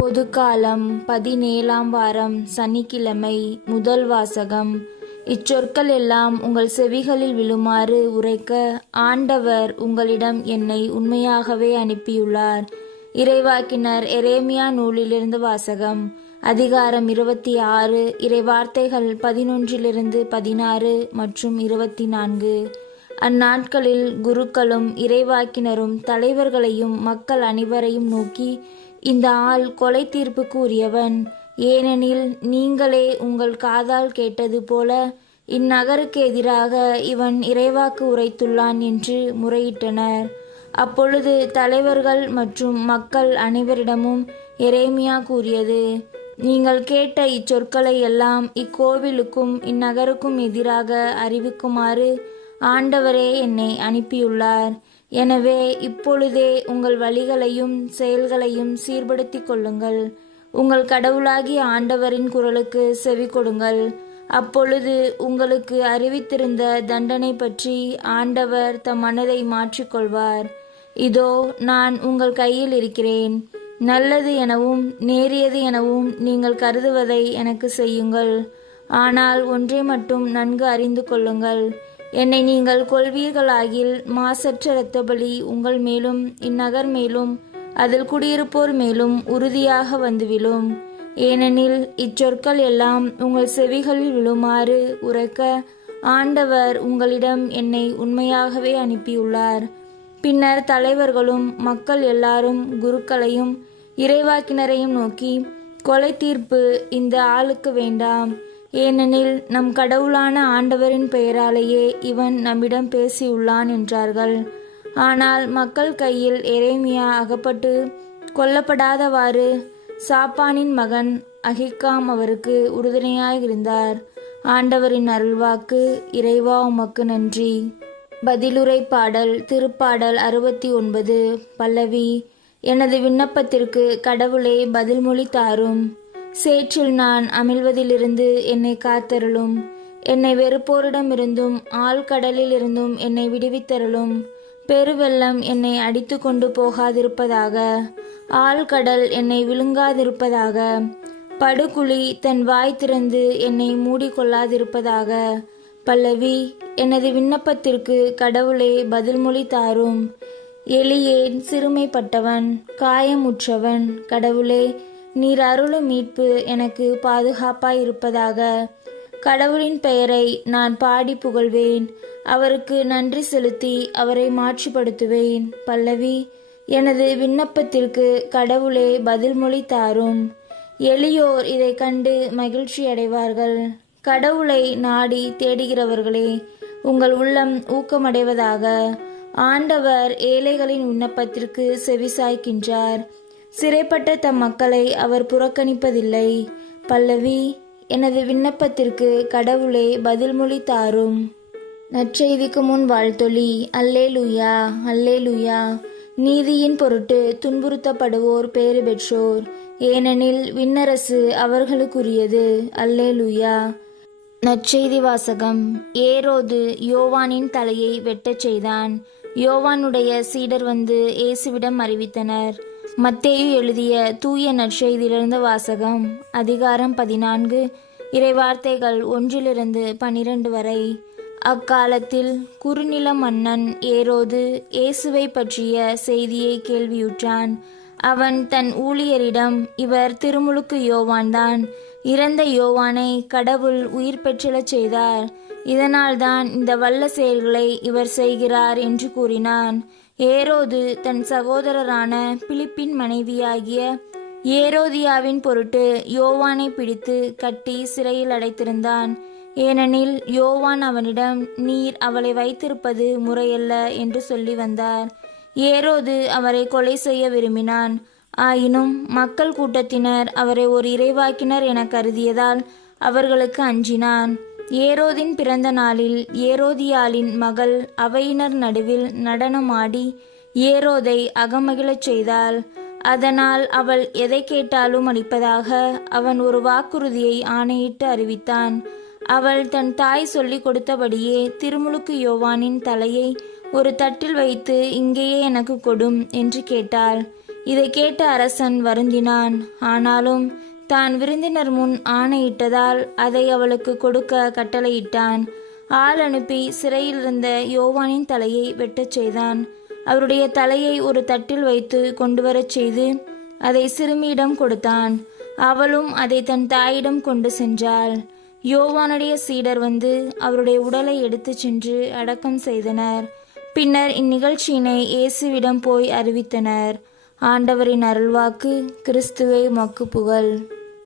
பொதுக்காலம் 17ஆம் வாரம் சனிக்கிழமை. முதல் வாசகம். இச்சொற்கள் எல்லாம் உங்கள் செவிகளில் விழுமாறு உரைக்க ஆண்டவர் உங்களிடம் என்னை உண்மையாகவே அனுப்பியுள்ளார். இறைவாக்கினர் எரேமியா நூலிலிருந்து வாசகம். அதிகாரம் 26, இறைவார்த்தைகள் 11-16 மற்றும் 24. அந்நாட்களில் குருக்களும் இறைவாக்கினரும் தலைவர்களையும் மக்கள் அனைவரையும் நோக்கி, இந்த ஆள் கொலை தீர்ப்புக்கு உரியவன். ஏனெனில் நீங்களே உங்கள் காதால் கேட்டது போல இந்நகருக்கு எதிராக இவன் இறைவாக்கு உரைத்துள்ளான் என்று முறையிட்டனர். அப்பொழுது தலைவர்கள் மற்றும் மக்கள் அனைவரிடமும் எரேமியா கூறியது, நீங்கள் கேட்ட இச்சொற்களை எல்லாம் இக்கோவிலுக்கும் இந்நகருக்கும் எதிராக அறிவிக்குமாறு ஆண்டவரே என்னை அனுப்பியுள்ளார். எனவே இப்பொழுதே உங்கள் வழிகளையும் செயல்களையும் சீர்படுத்திக் கொள்ளுங்கள். உங்கள் கடவுளாகிய ஆண்டவரின் குரலுக்கு செவி கொடுங்கள். அப்பொழுது உங்களுக்கு அறிவித்திருந்த தண்டனை பற்றி ஆண்டவர் தம் மனதை மாற்றிக்கொள்வார். இதோ நான் உங்கள் கையில் இருக்கிறேன். நல்லது எனவும் நேரியது எனவும் நீங்கள் கருதுவதை எனக்கு செய்யுங்கள். ஆனால் ஒன்றை மட்டும் நன்கு அறிந்து கொள்ளுங்கள். என்னை நீங்கள் கொள்வீர்களாகில் மாசற்ற இரத்த பலி உங்கள் மேலும் இந்நகர் மேலும் அதில் குடியிருப்போர் மேலும் உறுதியாக வந்து விழும். ஏனெனில் இச்சொற்கள் எல்லாம் உங்கள் செவிகளில் விழுமாறு உரைக்க ஆண்டவர் உங்களிடம் என்னை உண்மையாகவே அனுப்பியுள்ளார். பின்னர் தலைவர்களும் மக்கள் எல்லாரும் குருக்களையும் இறைவாக்கினரையும் நோக்கி, கொலை தீர்ப்பு இந்த ஆளுக்கு வேண்டாம். ஏனெனில் நம் கடவுளான ஆண்டவரின் பெயராலேயே இவன் நம்மிடம் பேசியுள்ளான் என்றார்கள். ஆனால் மக்கள் கையில் எரேமியா அகப்பட்டு கொல்லப்படாதவாறு சாப்பானின் மகன் அகிக்காம் அவருக்கு உறுதுணையாயிருந்தார். ஆண்டவரின் அருள்வாக்கு. இறைவா உமக்கு நன்றி. பதிலுரை பாடல். திருப்பாடல் 69. பல்லவி. எனது விண்ணப்பத்திற்கு கடவுளே பதில்மொழி தாரும். சேற்றில் நான் அமிழ்வதிலிருந்து என்னை காத்தருளும். என்னை வெறுப்போரிடமிருந்தும் ஆழ்கடலில் இருந்தும் என்னை விடுவித்தருளும். பெருவெள்ளம் என்னை அடித்து கொண்டு போகாதிருப்பதாக. ஆழ்கடல் என்னை விழுங்காதிருப்பதாக. படுகுழி தன் வாய் திறந்து என்னை மூடிக்கொள்ளாதிருப்பதாக. பல்லவி. எனது விண்ணப்பத்திற்கு கடவுளே பதில்மொழி தாரும். எளியேன், சிறுமைப்பட்டவன், காயமுற்றவன். கடவுளே, நீர் அருளும் மீட்பு எனக்கு பாதுகாப்பாயிருப்பதாக. கடவுளின் பெயரை நான் பாடி புகழ்வேன். அவருக்கு நன்றி செலுத்தி அவரை மாட்சிப்படுத்துவேன். பல்லவி. எனது விண்ணப்பத்திற்கு கடவுளே பதில்மொழி தாரும். எளியோர் இதை கண்டு மகிழ்ச்சி அடைவார்கள். கடவுளை நாடி தேடுகிறவர்களே, உங்கள் உள்ளம் ஊக்கமடைவதாக. ஆண்டவர் ஏழைகளின் விண்ணப்பத்திற்கு செவிசாய்க்கின்றார். சிறைப்பட்ட தம் மக்களை அவர் புறக்கணிப்பதில்லை. பல்லவி. எனது விண்ணப்பத்திற்கு கடவுளே பதில்மொழி தாரும். நற்செய்திக்கு முன் வாழ்த்தொலி. அல்லேலூயா, அல்லேலூயா. நீதியின் பொருட்டு துன்புறுத்தப்படுவோர் பேறு பெற்றோர், ஏனெனில் விண்ணரசு அவர்களுக்குரியது. அல்லேலூயா. நற்செய்தி வாசகம். ஏரோது யோவானின் தலையை வெட்டச் செய்தான். யோவானுடைய சீடர் வந்து இயேசுவிடம் அறிவித்தனர். மத்தேயு எழுதிய தூய நற்செய்தியிலிருந்து வாசகம். அதிகாரம் 14, இறைவார்த்தைகள் 1-12 வரை. அக்காலத்தில் குறுநில மன்னன் ஏரோது இயேசுவை பற்றிய செய்தியை கேள்வியுற்றான். அவன் தன் ஊழியரிடம், இவர் திருமுழுக்கு யோவான்தான். இறந்த யோவானை கடவுள் உயிர் பெற்றெழச் செய்தார். இதனால்தான் இந்த வல்ல செயல்களை இவர் செய்கிறார் என்று கூறினான். ஏரோது தன் சகோதரரான பிலிப்பின் மனைவியாகிய ஏரோதியாவின் பொருட்டு யோவானை பிடித்து கட்டி சிறையில் அடைத்திருந்தான். ஏனெனில் யோவான் அவனிடம், நீர் அவளை வைத்திருப்பது முறையல்ல என்று சொல்லி வந்தார். ஏரோது அவரை கொலை செய்ய விரும்பினான். ஆயினும் மக்கள் கூட்டத்தினர் அவரை ஒரு இறைவாக்கினர் என கருதியதால் அவர்களுக்கு அஞ்சினான். ஏரோதின் பிறந்த நாளில் ஏரோதியாளின் மகள் அவையினர் நடுவில் நடனமாடி ஏரோதை அகமகிழச் செய்தாள். அதனால் அவள் எதை கேட்டாலும் அளிப்பதாக அவன் ஒரு வாக்குறுதியை ஆணையிட்டு அறிவித்தான். அவள் தன் தாய் சொல்லிக் கொடுத்தபடியே திருமுழுக்கு யோவானின் தலையை ஒரு தட்டில் வைத்து, இங்கேயே எனக்கு கொடும் என்று கேட்டாள். இதை கேட்ட அரசன் வருந்தினான். ஆனாலும் தான் விருந்தினர் முன் ஆணையிட்டதால் அதை அவளுக்கு கொடுக்க கட்டளையிட்டான். ஆள் அனுப்பி சிறையில் இருந்த யோவானின் தலையை வெட்டச் செய்தான். அவருடைய தலையை ஒரு தட்டில் வைத்து கொண்டு வரச் செய்து அதை சிறுமியிடம் கொடுத்தான். அவளும் அதை தன் தாயிடம் கொண்டு சென்றாள். யோவானுடைய சீடர் வந்து அவருடைய உடலை எடுத்துச் சென்று அடக்கம் செய்தனர். பின்னர் இந்நிகழ்ச்சியினை இயேசுவிடம் போய் அறிவித்தனர். ஆண்டவரின் அருள்வாக்கு. கிறிஸ்துவே உமக்கு புகழ்.